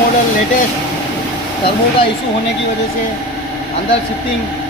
model latest turbo का issue होने की वजह से अंदर शिफ्टिंग